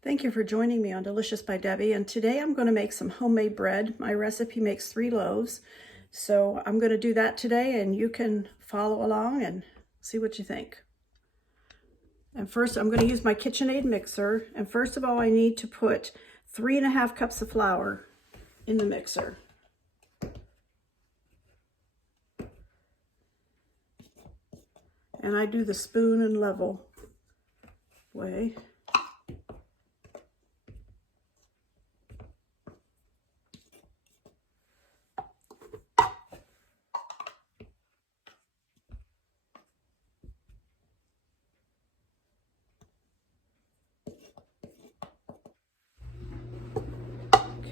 Thank you for joining me on Delicious by Debbie, and today I'm going to make some homemade bread. My recipe makes 3 loaves, so I'm going to do that today, and you can follow along and see what you think. And first I'm going to use my Kitchenaid mixer, and first of all I need to put 3½ cups of flour in the mixer. And I do the spoon and level way.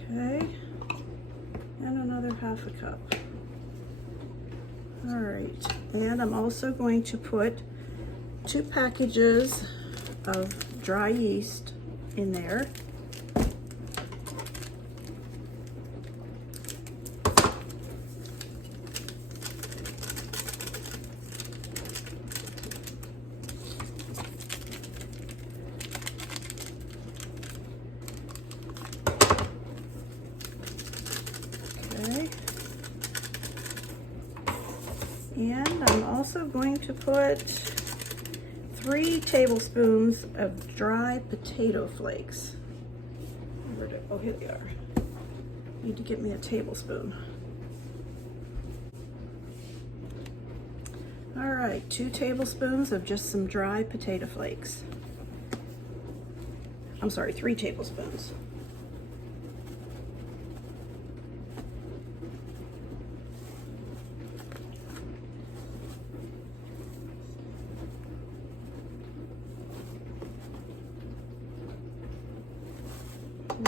Okay, and another ½ cup. All right, and I'm also going to put 2 packages of dry yeast in there. Okay. And I'm also going to put 3 tablespoons of dry potato flakes. Oh, here they are. Need to get me a tablespoon. All right, 2 tablespoons of just some dry potato flakes. I'm sorry, 3 tablespoons.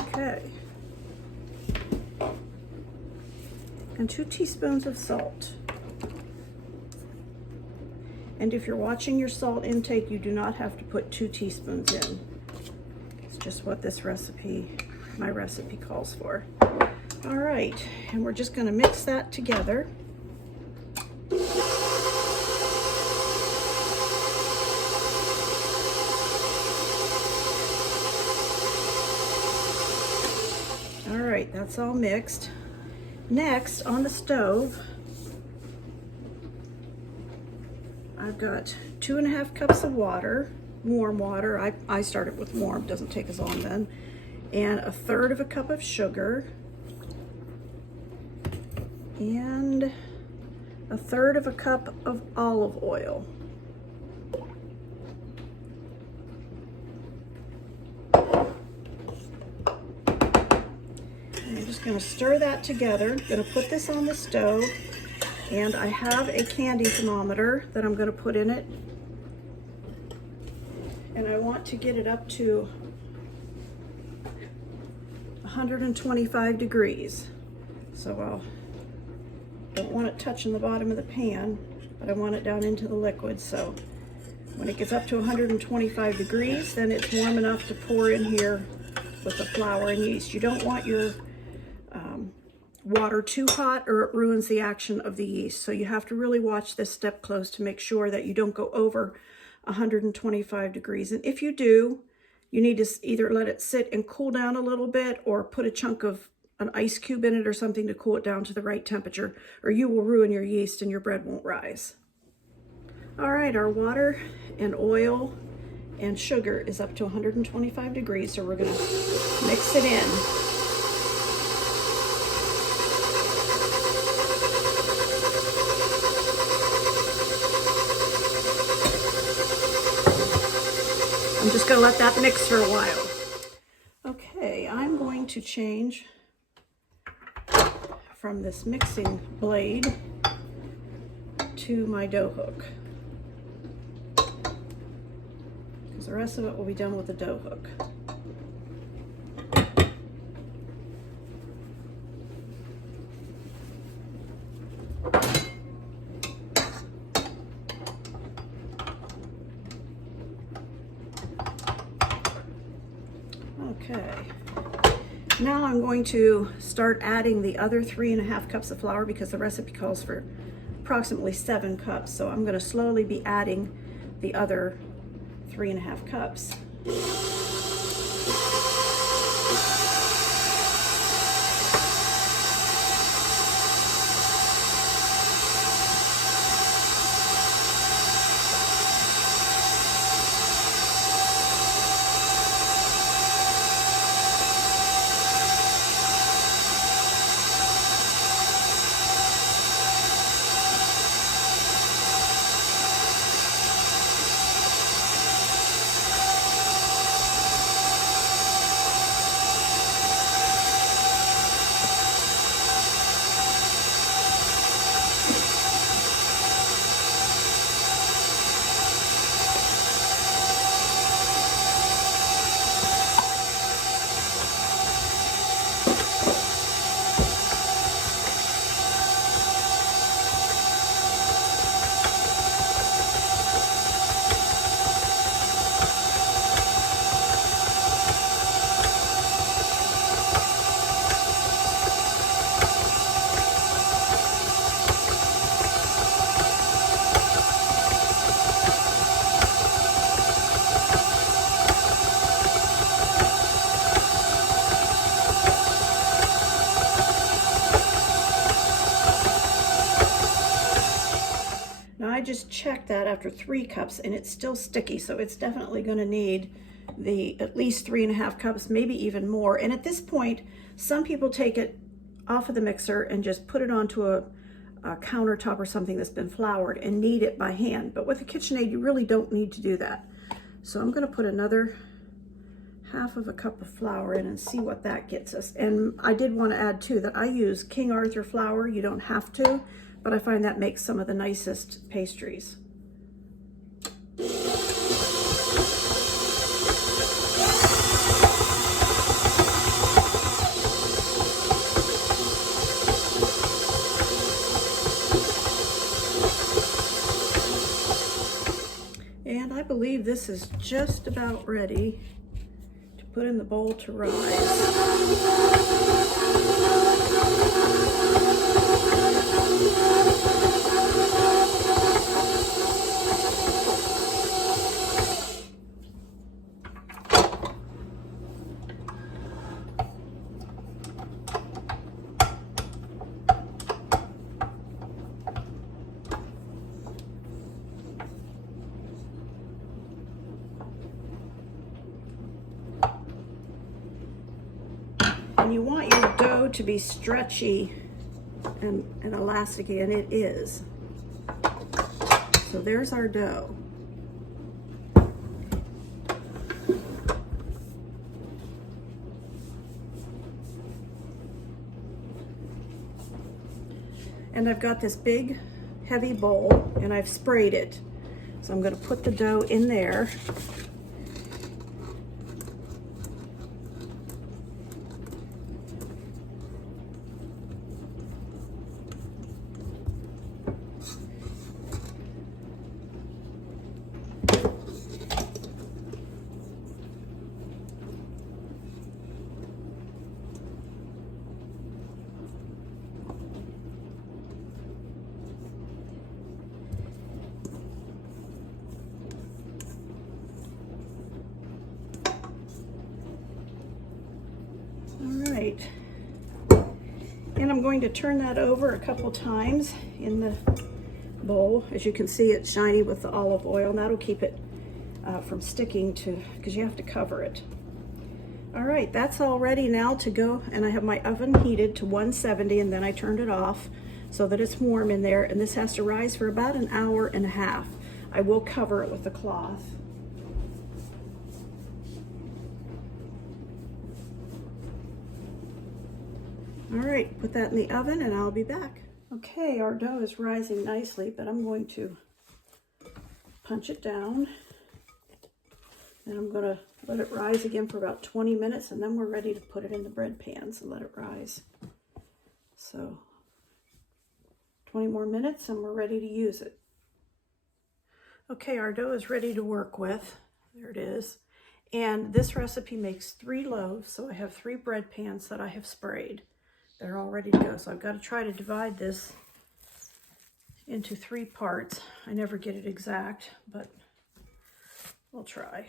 Okay, and 2 teaspoons of salt. And if you're watching your salt intake, you do not have to put 2 teaspoons in. It's just what this recipe, my recipe calls for. All right, and we're just gonna mix that together. All right, that's all mixed. Next, on the stove, I've got 2½ cups of water, warm water. I started with warm, doesn't take as long then. And 1/3 cup of sugar. And 1/3 cup of olive oil. I'm just going to stir that together. I'm going to put this on the stove, and I have a candy thermometer that I'm going to put in it, and I want to get it up to 125 degrees. So I don't want it touching the bottom of the pan, but I want it down into the liquid. So when it gets up to 125 degrees, then it's warm enough to pour in here with the flour and yeast. You don't want your water too hot, or it ruins the action of the yeast. So you have to really watch this step close to make sure that you don't go over 125 degrees. And if you do, you need to either let it sit and cool down a little bit, or put a chunk of an ice cube in it or something to cool it down to the right temperature, or you will ruin your yeast and your bread won't rise. All right, our water and oil and sugar is up to 125 degrees, so we're gonna mix it in. I'm just going to let that mix for a while. Okay, I'm going to change from this mixing blade to my dough hook, because the rest of it will be done with the dough hook. Okay, now I'm going to start adding the other 3½ cups of flour, because the recipe calls for approximately 7 cups. So I'm going to slowly be adding the other 3½ cups. just checked that after 3 cups and it's still sticky, so it's definitely going to need at least 3.5 cups, maybe even more. And at this point, some people take it off of the mixer and just put it onto a countertop or something that's been floured and knead it by hand. But with a KitchenAid, you really don't need to do that. So I'm going to put another 1/2 cup of flour in and see what that gets us. And I did want to add too that I use King Arthur flour. You don't have to, but I find that makes some of the nicest pastries. And I believe this is just about ready to put in the bowl to rise. And you want your dough to be stretchy and elasticy, and it is. So there's our dough. And I've got this big, heavy bowl, and I've sprayed it. So I'm going to put the dough in there. And I'm going to turn that over a couple times in the bowl. As you can see, it's shiny with the olive oil, and that'll keep it from sticking to, because you have to cover it. All right, that's all ready now to go, and I have my oven heated to 170, and then I turned it off so that it's warm in there, and this has to rise for about 1.5 hours. I will cover it with a cloth. All right, put that in the oven and I'll be back. Okay, our dough is rising nicely, but I'm going to punch it down. And I'm gonna let it rise again for about 20 minutes, and then we're ready to put it in the bread pans and let it rise. So 20 more minutes and we're ready to use it. Okay, our dough is ready to work with. There it is. And this recipe makes 3 loaves, so I have 3 bread pans that I have sprayed. They're all ready to go. So I've got to try to divide this into 3 parts. I never get it exact, but we'll try.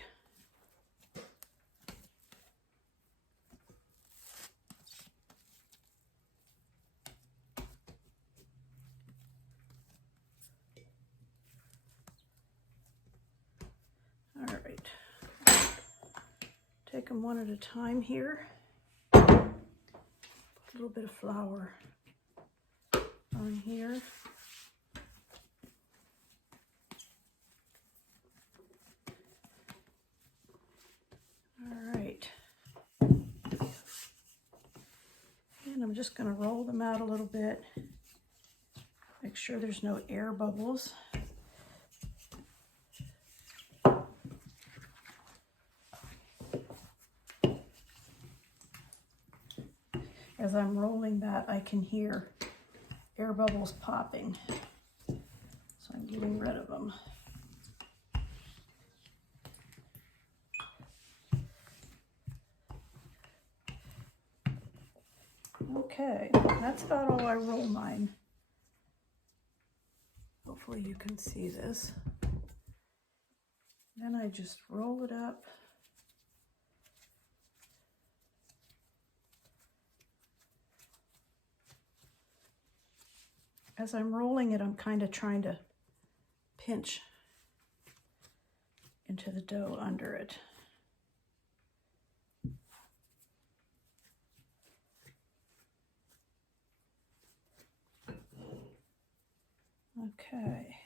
All right. Take them one at a time here. A little bit of flour on here. All right. And I'm just going to roll them out a little bit. Make sure there's no air bubbles. As I'm rolling that, I can hear air bubbles popping. So I'm getting rid of them. Okay, that's about all I roll mine. Hopefully you can see this. Then I just roll it up. As I'm rolling it, I'm kind of trying to pinch into the dough under it. Okay,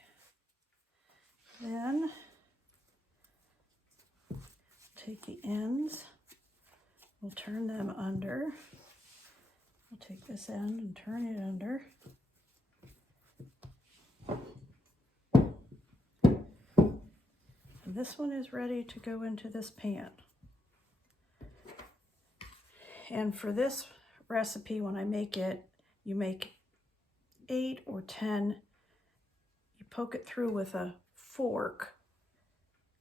then take the ends, we'll turn them under. We'll take this end and turn it under. And this one is ready to go into this pan. And for this recipe, when I make it, you make 8 or 10. You poke it through with a fork,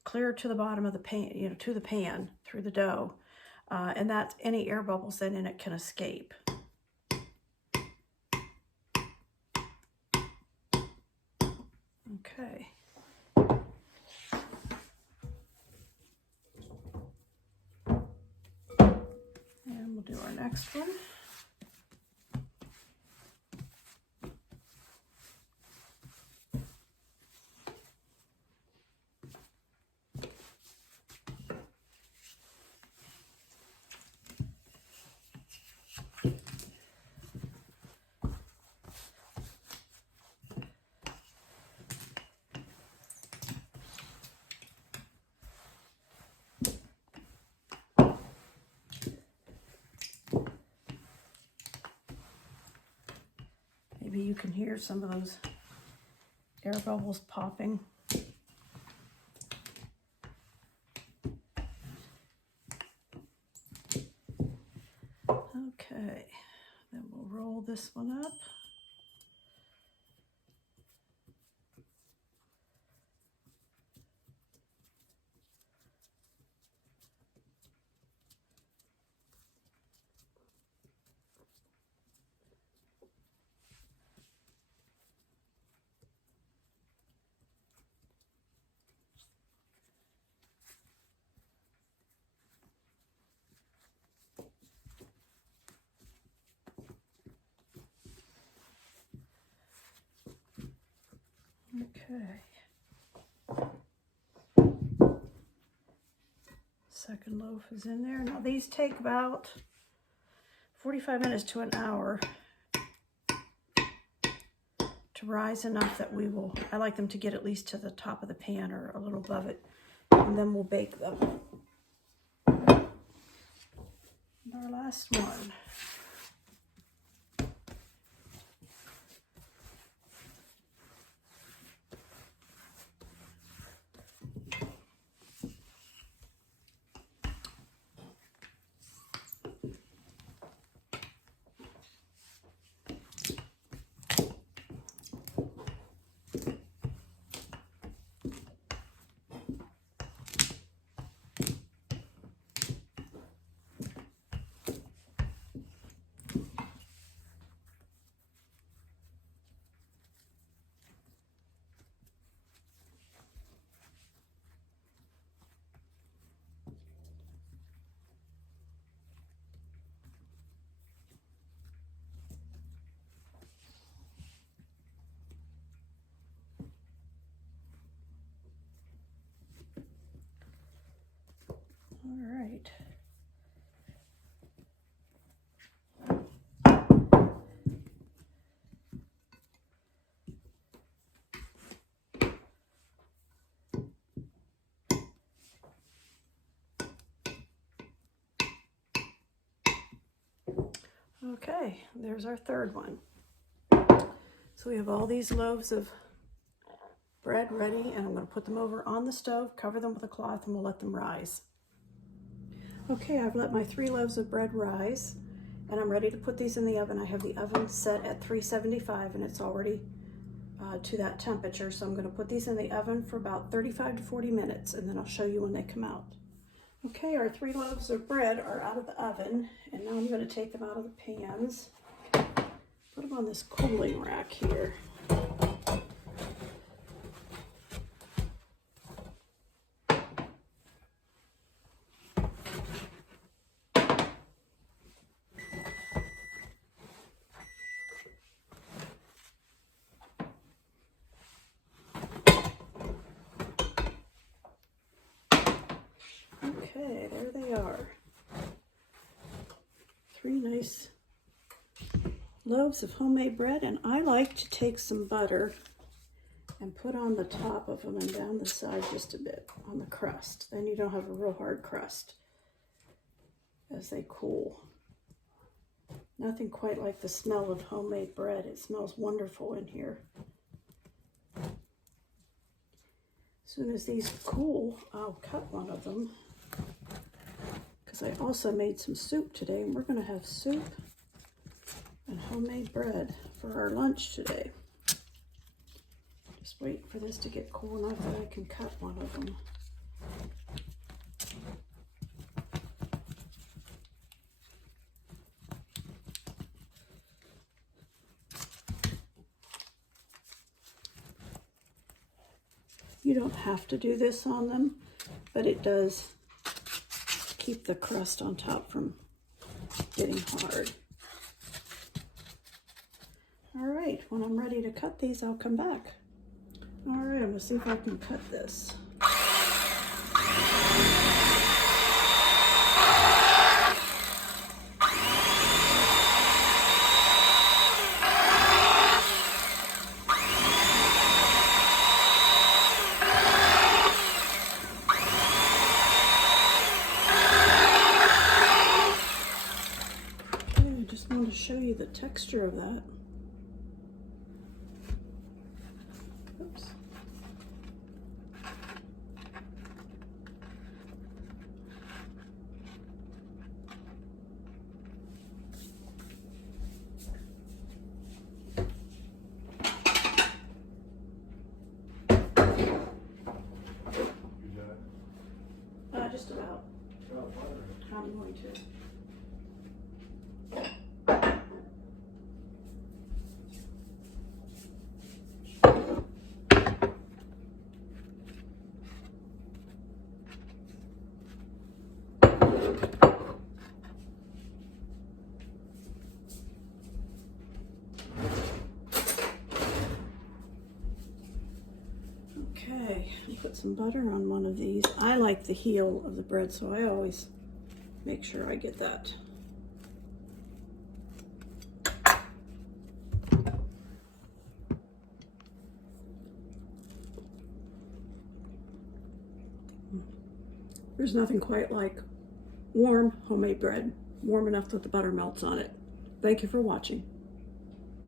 clear to the bottom of the pan, you know, to the pan, through the dough. And that's any air bubbles that in it can escape. Okay. And we'll do our next one. Maybe you can hear some of those air bubbles popping. Okay, then we'll roll this one up. Okay. Second loaf is in there. Now these take about 45 minutes to an hour to rise enough that I like them to get at least to the top of the pan or a little above it, and then we'll bake them. And our last one. All right. Okay, there's our third one. So we have all these loaves of bread ready, and I'm going to put them over on the stove, cover them with a cloth, and we'll let them rise. Okay, I've let my 3 loaves of bread rise, and I'm ready to put these in the oven. I have the oven set at 375, and it's already to that temperature, so I'm going to put these in the oven for about 35 to 40 minutes, and then I'll show you when they come out. Okay, our 3 loaves of bread are out of the oven, and now I'm going to take them out of the pans, put them on this cooling rack here. Okay, there they are. 3 nice loaves of homemade bread, and I like to take some butter and put on the top of them and down the side just a bit on the crust. Then you don't have a real hard crust as they cool. Nothing quite like the smell of homemade bread. It smells wonderful in here. As soon as these cool, I'll cut one of them, because I also made some soup today, and we're going to have soup and homemade bread for our lunch today. Just wait for this to get cool enough that I can cut one of them. You don't have to do this on them, but it does keep the crust on top from getting hard. All right, when I'm ready to cut these, I'll come back. All right, I'm gonna see if I can cut this. I just want to show you the texture of that. Oops. Just about. I'm going to. Okay, I'll put some butter on one of these. I like the heel of the bread, so I always make sure I get that. There's nothing quite like warm homemade bread, warm enough that the butter melts on it. Thank you for watching.